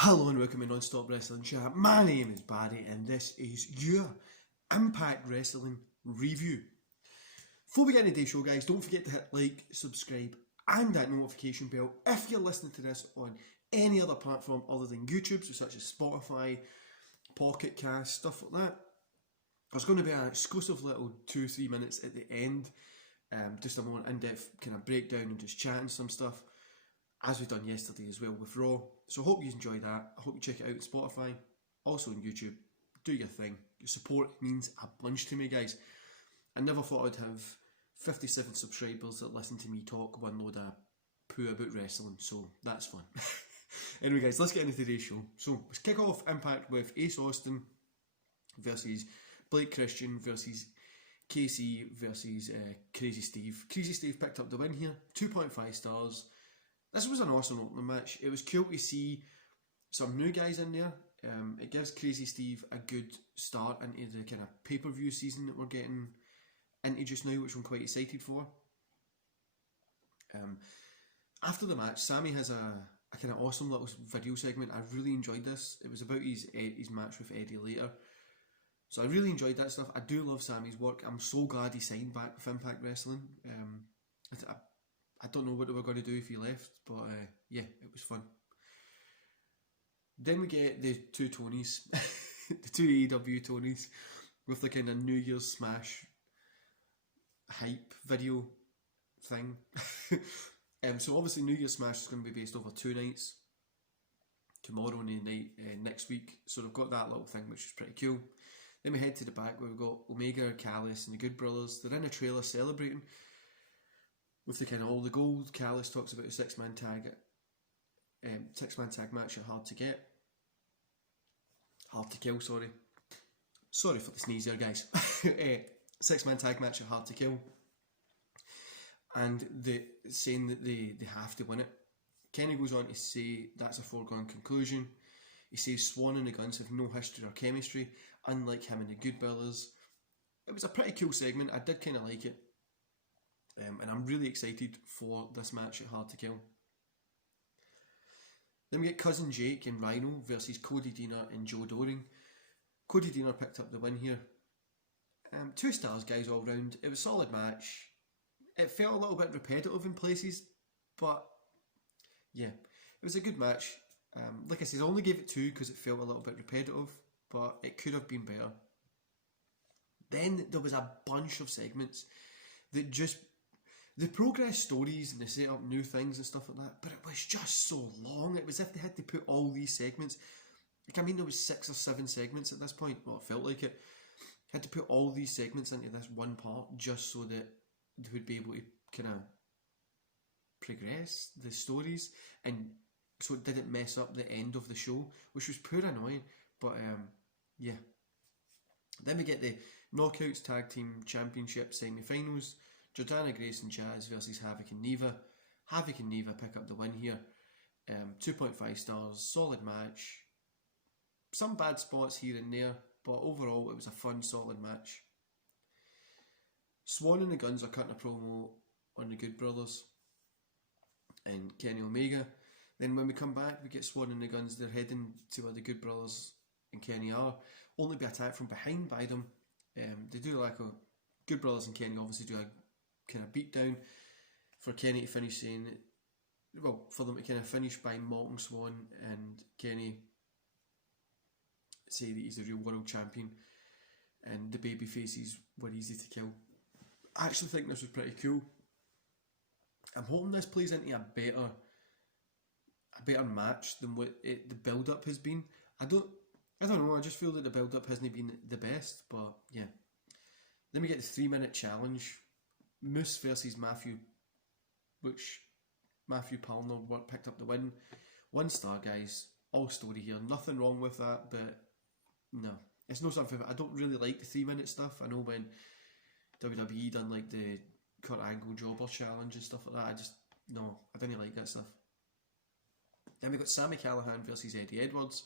Hello and welcome to Non-Stop Wrestling Chat. My name is Barry and this is your Impact Wrestling review. Before we get into today's show, guys, don't forget to hit like, subscribe and that notification bell if you're listening to this on any other platform other than YouTube, so such as Spotify, Pocket Cast, stuff like that. There's going to be an exclusive little 2-3 minutes at the end, just a more in-depth kind of breakdown and just chatting some stuff, as we've done yesterday as well with Raw. So I hope you enjoy that. I hope you check it out on Spotify, also on YouTube. Do your thing. Your support means a bunch to me, guys. I never thought I'd have 57 subscribers that listen to me talk one load of poo about wrestling, so that's fun. Anyway, guys, let's get into today's show. So let's kick off Impact with Ace Austin versus Blake Christian versus KC versus Crazy Steve. Crazy Steve picked up the win here, 2.5 stars. This was an awesome opening match. It was cool to see some new guys in there. It gives Crazy Steve a good start into the kind of pay-per-view season that we're getting into just now, which I'm quite excited for. After the match, Sammy has a kind of awesome little video segment. I really enjoyed this. It was about his match with Eddie later. So I really enjoyed that stuff. I do love Sammy's work. I'm so glad he signed back with Impact Wrestling. I don't know what they were going to do if he left, but yeah, it was fun. Then we get the two Tonys, the two AEW Tonys, with the kind of New Year's Smash hype video thing. So obviously New Year's Smash is going to be based over 2 nights, tomorrow and the night next week. So they've got that little thing, which is pretty cool. Then we head to the back where we've got Omega, Callis and the Good Brothers. They're in a trailer celebrating with the kind of all the gold. Callis talks about a six-man tag match at Hard to Kill, sorry. Sorry for the sneeze there, guys. 6-man tag match at Hard to Kill. And saying that they have to win it. Kenny goes on to say that's a foregone conclusion. He says Swan and the Guns have no history or chemistry, unlike him and the Good Brothers. It was a pretty cool segment. I did kind of like it. And I'm really excited for this match at Hard to Kill. Then we get Cousin Jake and Rhino versus Cody Deaner and Joe Doring. Cody Deaner picked up the win here. 2 stars, guys, all round. It was a solid match. It felt a little bit repetitive in places, but yeah, it was a good match. Like I said, I only gave it 2 because it felt a little bit repetitive, but it could have been better. Then there was a bunch of segments that just... They progress stories and they set up new things and stuff like that, but it was just so long. It was as if they had to put all these segments... Like, I mean, there was 6 or 7 segments at this point. Well, it felt like it. Had to put all these segments into this one part just so that they would be able to kind of progress the stories, and so it didn't mess up the end of the show, which was pure annoying. But yeah. Then we get the Knockouts Tag Team Championship semi-finals. Jordana Grace and Chaz versus Havoc and Neva. Havoc and Neva pick up the win here. 2.5 stars, solid match. Some bad spots here and there, but overall it was a fun, solid match. Swan and the Guns are cutting a promo on the Good Brothers and Kenny Omega. Then when we come back, we get Swan and the Guns. They're heading to where the Good Brothers and Kenny are, only be attacked from behind by them. They do like a... Good Brothers and Kenny obviously do a kind of beat down for Kenny to finish saying... Well, for them to kind of finish by mocking Swan, and Kenny say that he's the real world champion and the baby faces were easy to kill. I actually think this was pretty cool. I'm hoping this plays into a better match than what the build up has been. I don't know, I just feel that the build up hasn't been the best, but yeah. Then we get the 3-minute challenge. Moose versus Matthew, which Matthew Palmer picked up the win. 1 star, guys. All story here. Nothing wrong with that, but no. It's no something. I don't really like the 3-minute stuff. I know when WWE done like the Kurt Angle Jobber challenge and stuff like that, I didn't like that stuff. Then we got Sami Callihan versus Eddie Edwards.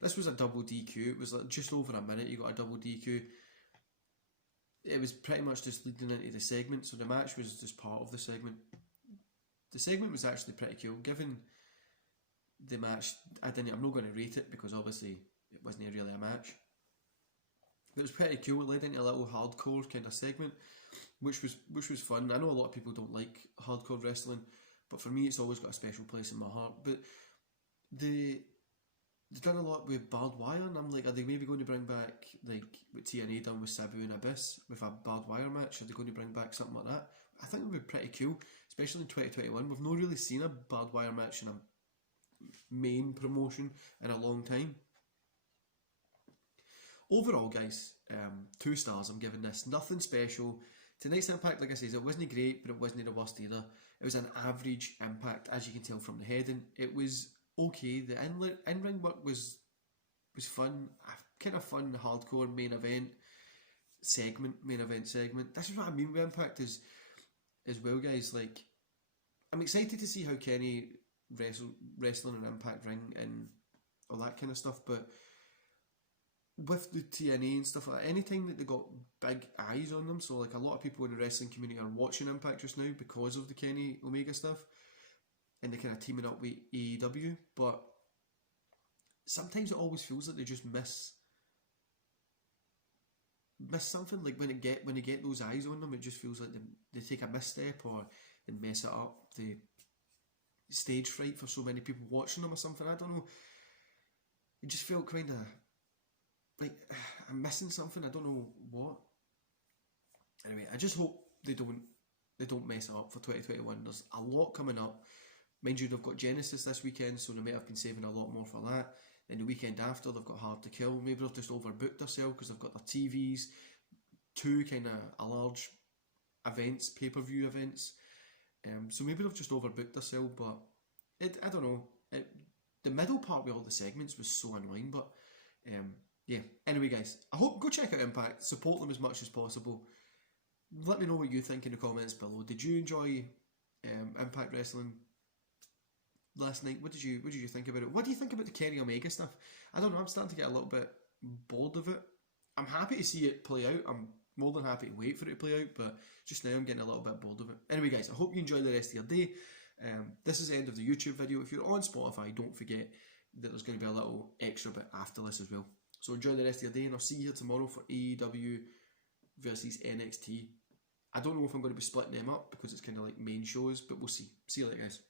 This was a double DQ. It was like just over a minute you got a double DQ. It was pretty much just leading into the segment, so the match was just part of the segment. The segment was actually pretty cool, given the match, I'm not going to rate it because obviously it wasn't really a match. But it was pretty cool. It led into a little hardcore kind of segment, which was fun. I know a lot of people don't like hardcore wrestling, but for me it's always got a special place in my heart. But they've done a lot with barbed wire, and I'm like, are they maybe going to bring back like what TNA done with Sabu and Abyss with a barbed wire match? Are they going to bring back something like that? I think it would be pretty cool, especially in 2021. We've not really seen a barbed wire match in a main promotion in a long time. Overall, guys, 2 stars I'm giving this. Nothing special. Tonight's Impact, like I said, it wasn't great, but it wasn't the worst either. It was an average Impact, as you can tell from the heading. It was okay. The in-ring work was fun. A kind of fun, hardcore main event segment. This is what I mean with Impact as well, guys. Like, I'm excited to see how Kenny wrestling an Impact ring and all that kind of stuff, but with the TNA and stuff like that, anytime that they got big eyes on them, so like a lot of people in the wrestling community are watching Impact just now because of the Kenny Omega stuff, and they're kind of teaming up with AEW, but sometimes it always feels like they just miss something. Like when they get those eyes on them, it just feels like they take a misstep or they mess it up. The stage fright for so many people watching them or something. I don't know. It just felt kind of like I'm missing something. I don't know what. Anyway, I just hope they don't mess it up for 2021. There's a lot coming up. Mind you, they've got Genesis this weekend, so they might have been saving a lot more for that. Then the weekend after, they've got Hard to Kill. Maybe they've just overbooked themselves because they've got their TVs, 2 kind of a large events, pay-per-view events. So maybe they've just overbooked themselves, but I don't know. The middle part with all the segments was so annoying, but yeah. Anyway, guys, I hope go check out Impact, support them as much as possible. Let me know what you think in the comments below. Did you enjoy Impact Wrestling last night? What did you think about it? What do you think about the Kenny Omega stuff? I don't know. I'm starting to get a little bit bored of it. I'm happy to see it play out. I'm more than happy to wait for it to play out, but just now I'm getting a little bit bored of it. Anyway, guys, I hope you enjoy the rest of your day. This is the end of the YouTube video. If you're on Spotify, don't forget that there's going to be a little extra bit after this as well. So enjoy the rest of your day, and I'll see you here tomorrow for AEW versus NXT. I don't know if I'm going to be splitting them up because it's kind of like main shows, but we'll see. See you later, guys.